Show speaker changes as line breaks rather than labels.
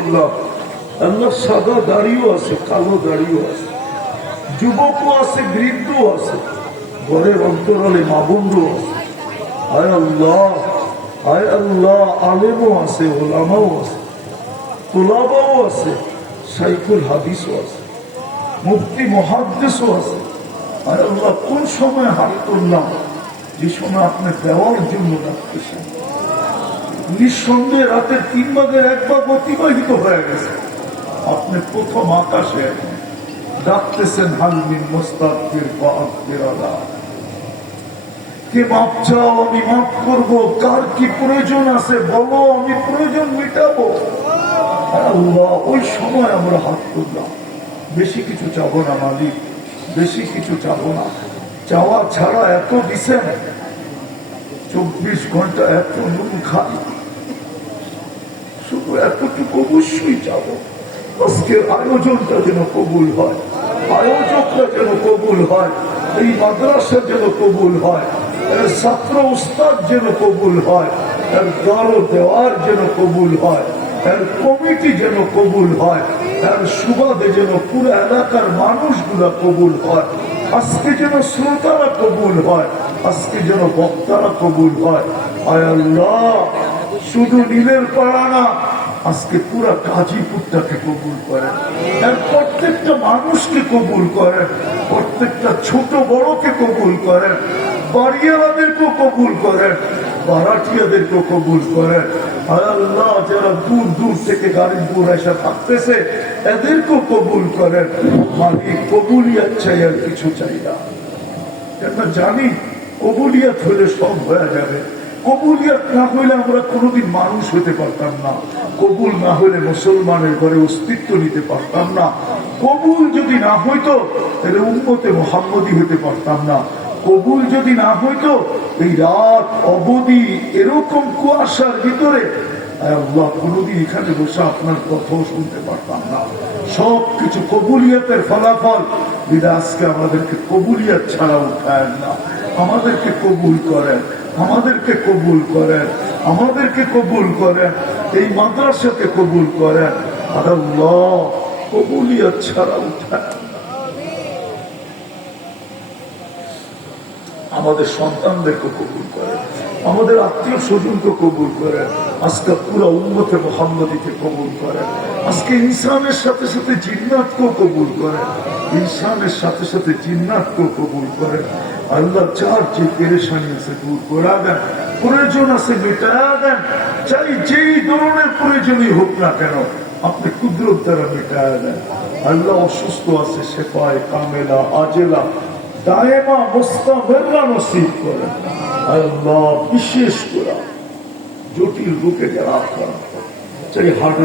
আল্লাহ। সাদা দাড়িও আছে, কালো দাড়িও আছে। যুবকও আছে, বৃদ্ধও আছে। ঘরের অন্তরালে মা বন্ধু আছে। আয় আল্লাহ আয় আল্লাহ, আলেমও আছে, ওলামাও আছে, তোলাবাও আছে সাইকুল হাদিসও আছে মুক্তি মহাদ্দেশও আছে। আয় আল্লাহ, কোন সময় হাত করলাম যে সময় আপনি দেওয়ার জন্য ডাকতেছেন। নিঃসন্দেহে রাতের তিন ভাগের এক ভাগ অতিবাহিত হয়ে গেছে। আপনি প্রথম আকাশে ডাকতেছেন হালমিন মোস্তাকের কে মাপ চাও, আমি করব, কার কি প্রয়োজন আছে বলো, আমি প্রয়োজন ওই সময় আমরা হাত তুললাম। বেশি কিছু চাবো না, মালিক, বেশি কিছু চাবো না। চাওয়া ছাড়া এত দিছেন? চব্বিশ ঘণ্টা এত নুন খাই। শুধু এতটুকু অবশ্যই যাব। আজকের আয়োজনটা যেন কবুল হয় যেন কবুল হয়, এই মাদ্রাসা যেন কবুল হয় ছাত্র উস্তাদ যেন কবুল হয় দেওয়ার যেন কবুল হয় কমিটি যেন কবুল হয় সুবাদে যেন পুরো এলাকার মানুষগুলা কবুল হয়। আজকে যেন শ্রোতারা কবুল হয়, আজকে যেন বক্তারা কবুল হয়। আয় শুধু নীলের পাড়া না আজকে পুরা গাজীপুরটাকে কবুল করেন। এর প্রত্যেকটা মানুষকে কবুল করেন। প্রত্যেকটা ছোট বড়কে কবুল করেন। বাড়িয়ালাদেরকেও কবুল করেন। বারাটিয়াদেরকেও কবুল করেন। আর আল্লাহ যারা দূর দূর থেকে গাড়ির এসে থাকতেছে এদেরকেও কবুল করেন। মালিক কবুলিয়াত চাই আর কিছু চাই না। জানি কবুলিয়াত হলে সব হয়ে যাবে। কবুলিয়াত না হইলে আমরা কোনোদিন মানুষ হতে পারতাম না। কবুল না হইলে মুসলমানের ঘরে অস্তিত্ব নিতে পারতাম না। কবুল যদি না হইতো, তাহলে উন্মতে মোহাম্মদী হতে পারতাম না। কবুল যদি না হইতো, এই রাত অবধি এরকম কুয়াশার ভিতরে আল্লাহ, কোনোদিন এখানে বসে আপনার কথাও শুনতে পারতাম না। সব কিছু কবুলিয়াতের ফলাফল। আজকে আমাদেরকে কবুলিয়াত ছাড়া উঠায় না আমাদেরকে কবুল করেন, আমাদেরকে কবুল করেন, আমাদেরকে কবুল করেন, এই মাদ্রাসাকে কবুল করেন। আর আল্লাহ কবুলিয়াত ছাড়া উঠায় আমাদের সন্তানদেরকে কবুল করেন, আমাদের আত্মীয় স্বজনকে কবুল করেন, আজকে পুরো উন্মতে মোহাম্মদীকে কবুল করেন, আজকে ইনসানের সাথে সাথে জিন্নাতকেও কবুল করেন, ইনসানের সাথে সাথে জিন্নাতকেও কবুল করেন। আল্লাহ চার যে পেরেশানি আছে দূর করা দেন, প্রয়োজন আছে মেটা দেন, চাই যেই ধরনের প্রয়োজনই হোক না কেন, আপনি কুদরত দ্বারা মেটা দেন। আল্লাহ অসুস্থ আছে সেপায় কামেলা, আজেলা আল্লাহ বিশেষ করে জটিল রূপে যারা আক্রান্ত, চাই হার্টের